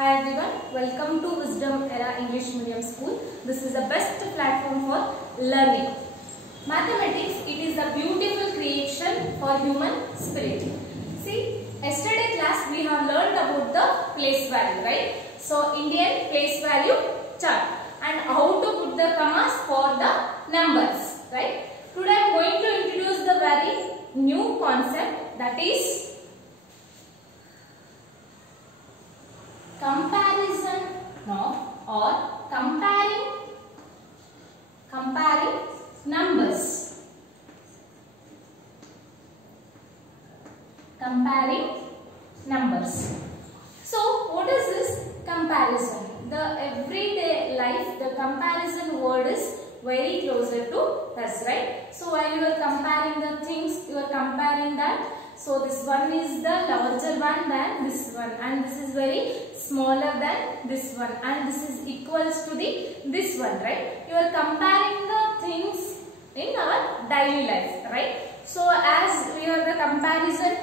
Hi everyone, welcome to Wisdom Era English Medium School. This is the best platform for learning. Mathematics, it is a beautiful creation for human spirit. See, yesterday class we have learned about the place value, right? So, Indian place value chart and how to put the commas for the numbers, right? Today I am going to introduce the very new concept, that is comparison of or comparing numbers. Comparing numbers. So what is this comparison? The everyday life, the comparison word is very closer to us, right? So while you are comparing the things, you are comparing that. So this one is the larger one than this one, and this is very smaller than this one, and this is equals to this one, right? You are comparing the things in our daily life, right? So as we are the comparison,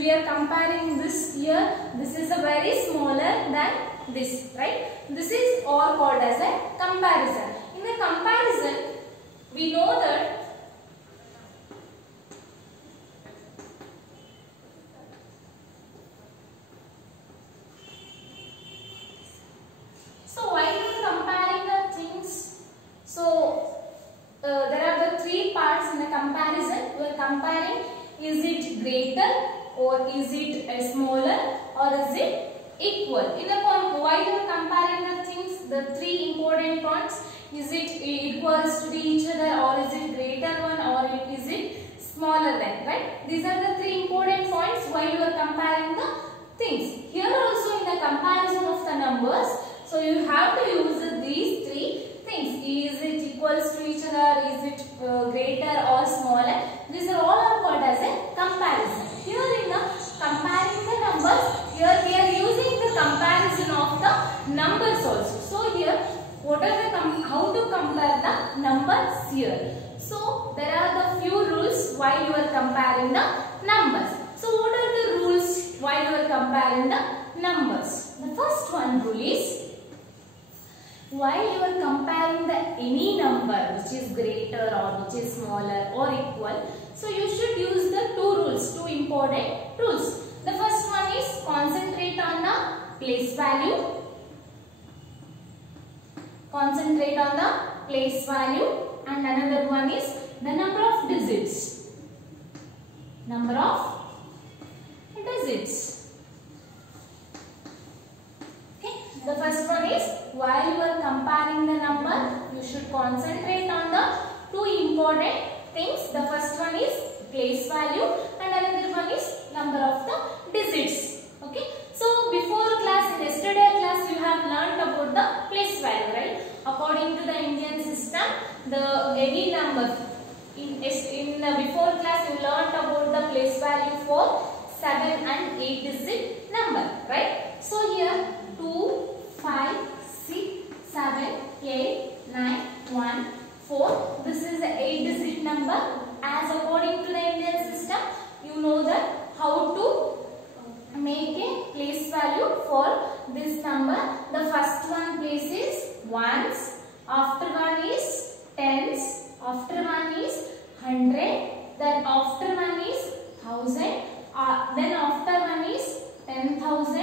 we are comparing this here. This is a very smaller than this, right? This is all called as a comparison. In the comparison, we know that there are the three parts in the comparison. We are comparing, is it greater or is it smaller or is it equal? In the while you are comparing the things, the three important points, is it equals to each other or is it greater one or is it smaller than, right? These are the three important points while you are comparing the things. Here also in the comparison of the numbers, so you have to use these three things. Is it equals to each other? Is it greater or smaller? These are all called as a comparison. Here in the comparing the numbers, here we are using the comparison of the numbers also. So here, what are the how to compare the numbers here? So there are the few rules while you are comparing the numbers. So what are the rules while you are comparing the numbers? The first one rule is, while you are comparing the any number which is greater or which is smaller or equal, so you should use the two important rules. The first one is concentrate on the place value. Concentrate on the place value, and another one is the number of digits. Number of digits. The first one is, while you are comparing the number, you should concentrate on the two important things. The first one is place value and another one is number of the digits. Okay. So before class, in yesterday class, you have learnt about the place value, right? According to the Indian system, the any number in before class you learnt about the place value for 7 and 8 digit number, right? So here 2, 5, 6, 7, 8, 9, 1, 4. This is the 8 digit number. As according to the Indian system, you know that how to make a place value for this number. The first one place is ones, after one is tens, after one is 100, then after one is 1000, then after one is 10,000,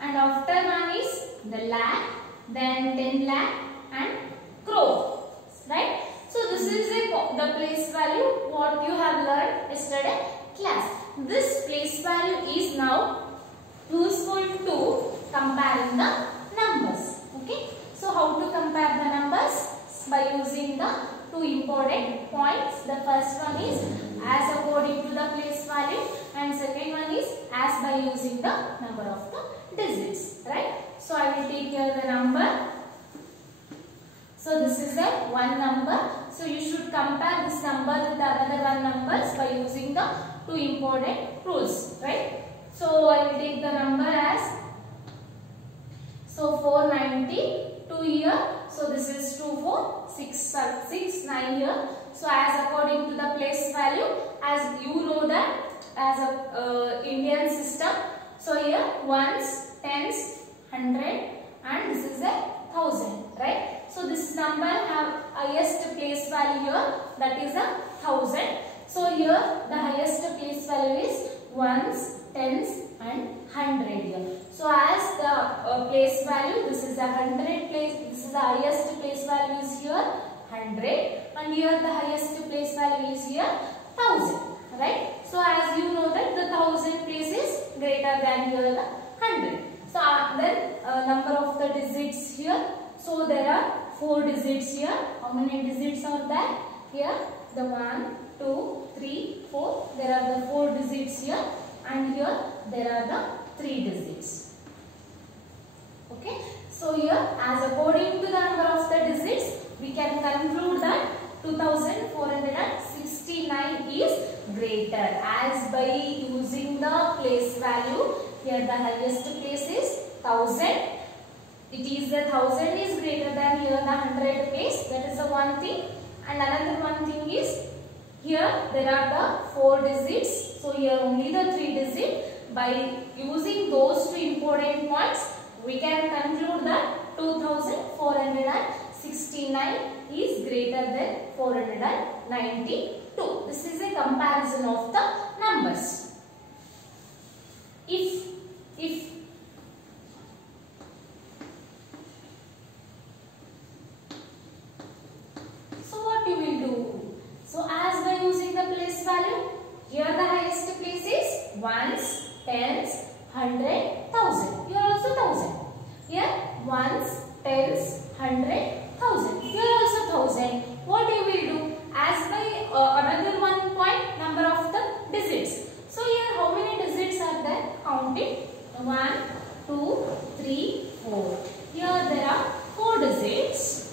and after one is the lakh, then 10 lakh and crore, right? So this is the place value what you have learned yesterday class. This place value is now useful to comparing the numbers. Okay. So how to compare the numbers? By using the two important points. The first one is as according to the place value, and second one is as by using the number of the digits, right? So I will take here the number. So this is the one number. So you should compare this number with another one numbers by using the two important rules, right? So I will take the number as, so 492 here. So this is 2, 4, 6, 9 here. So as according to the place value, as you know that as a Indian system, so here ones, tens, 100, a 1000, right? So this number have highest place value here, that is a 1000. So here the highest place value is ones, tens and 100 here. So as the place value, this is a 100 place, this is the highest place value is here 100, and here the highest place value is here 1000, right? So as you know that the 1000 place is greater than here the 100. So then number of the digits here. So there are 4 digits here. How many digits are there? Here the 1, 2, 3, 4. There are the 4 digits here, and here there are the 3 digits. Okay. So here, as according to the number of the digits, we can conclude that 2469 is greater, as by using the place value. Here the highest place is 1000. It is the 1000 is greater than here the 100 place. That is the one thing. And another one thing is, here there are the 4 digits. So here only the 3 digits. By using those 2 important points, we can conclude that 2469 is greater than 492. This is a comparison of the numbers. If so what you will do? So as by using the place value, here the highest place is ones, tens, 100, 1000. Here also 1000. Here ones, tens, 100, 1000. Here also 1000. What you will do? As by another one point, number of the digits. So here how many digits are there? Count it. 1, 2, 3, 4. Here there are 4 digits.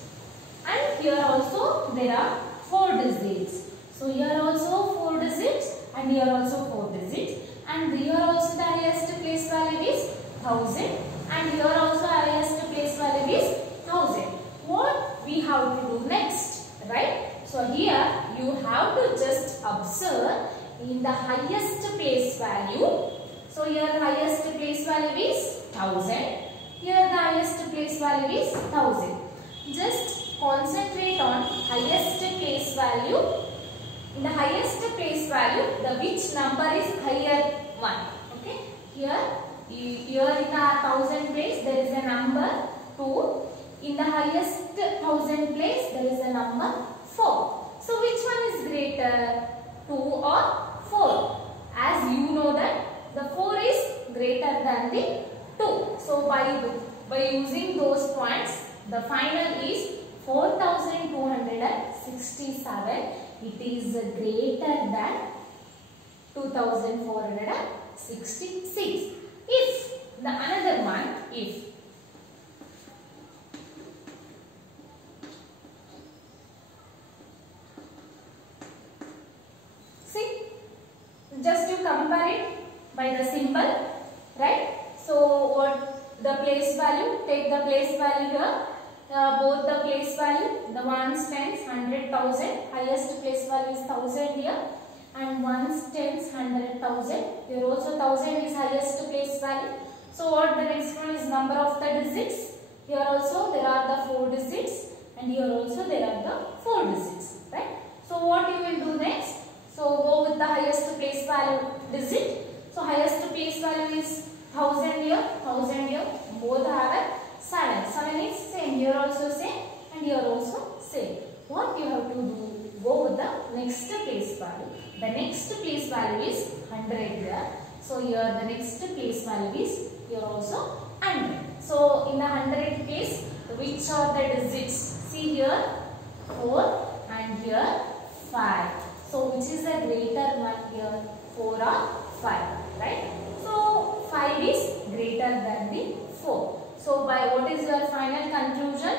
And here also there are 4 digits. So here also 4 digits, and here also 4 digits. And here also the highest place value is 1000. And here also highest place value is 1000. What we have to do next, right? So here you have to just observe in the highest place value. So here the highest place value is 1000. Here the highest place value is 1000. Just concentrate on highest place value. In the highest place value, the which number is higher one. Okay. Here in the 1000 place there is a number 2. In the highest 1000 place there is a number 4. So which one is greater, 2 or 4? As you know that the 4 is greater than the 2. So by using those points, the final is 4267. It is greater than 2466. If the another one, if see, just you compare it by the symbol, right? So what the place value, take the place value here. Both the place value, the ones, tens, 100, 1000. Highest place value is 1000 here, and ones, tens, 100, 1000. Here also 1000 is highest place value. So what the next one is number of the digits. Here also there are the 4 digits, and here also there are the 4 digits, right? So what you will do next? So go with the highest place value digit. So highest place value is 1000 here, 1000 here. Both have a 7. 7 is same. Here also same, and here also same. What you have to do? Go with the next place value. The next place value is 100 here. So here the next place value is here also 100. So in the 100 place, which are the digits? See here 4 and here 5. So which is the greater one here? 4 or 5, right? So 5 is greater than the 4. So by what is your final conclusion?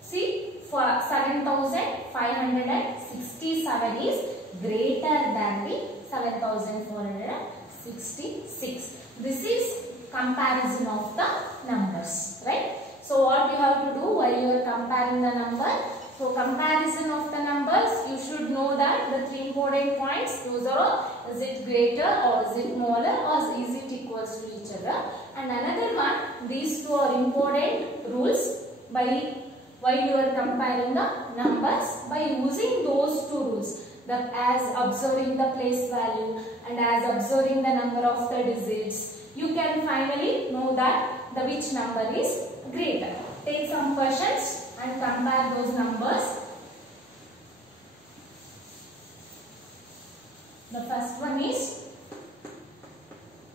See, for 7567 is greater than the 7466. This is comparison of the numbers, right? So what you have to do while you are comparing the number? So comparison of the numbers, you should know that the 3 important points, those are, is it greater or is it smaller or is it equals to each other? And another one, these two are important rules while you are comparing the numbers. By using those two rules, as observing the place value and as observing the number of the digits, you can finally know that which number is greater. Take some questions and compare those numbers. The first one is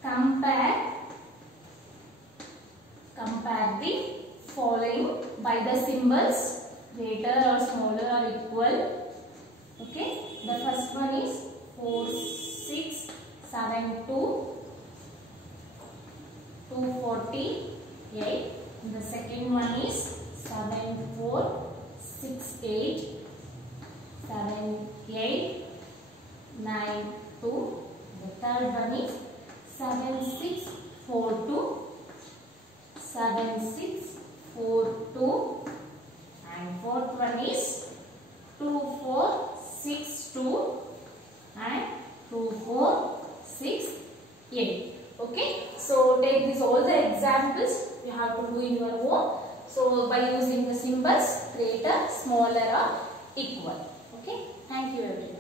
compare the following by the symbols greater or smaller or equal. Okay, the first one is 4, 6, 7, 2, 248. The second one is 7, 4, 6, 8, 7, 8, 9, 2. The third one is 7, 6, 4, 2, 7, 6, 4, 2. And fourth one is 2, 4, 6, 2 and 2, 4, 6, 8. Okay, so take these all the examples you have to do in your own. So by using the symbols greater, smaller or equal. Okay, thank you everyone.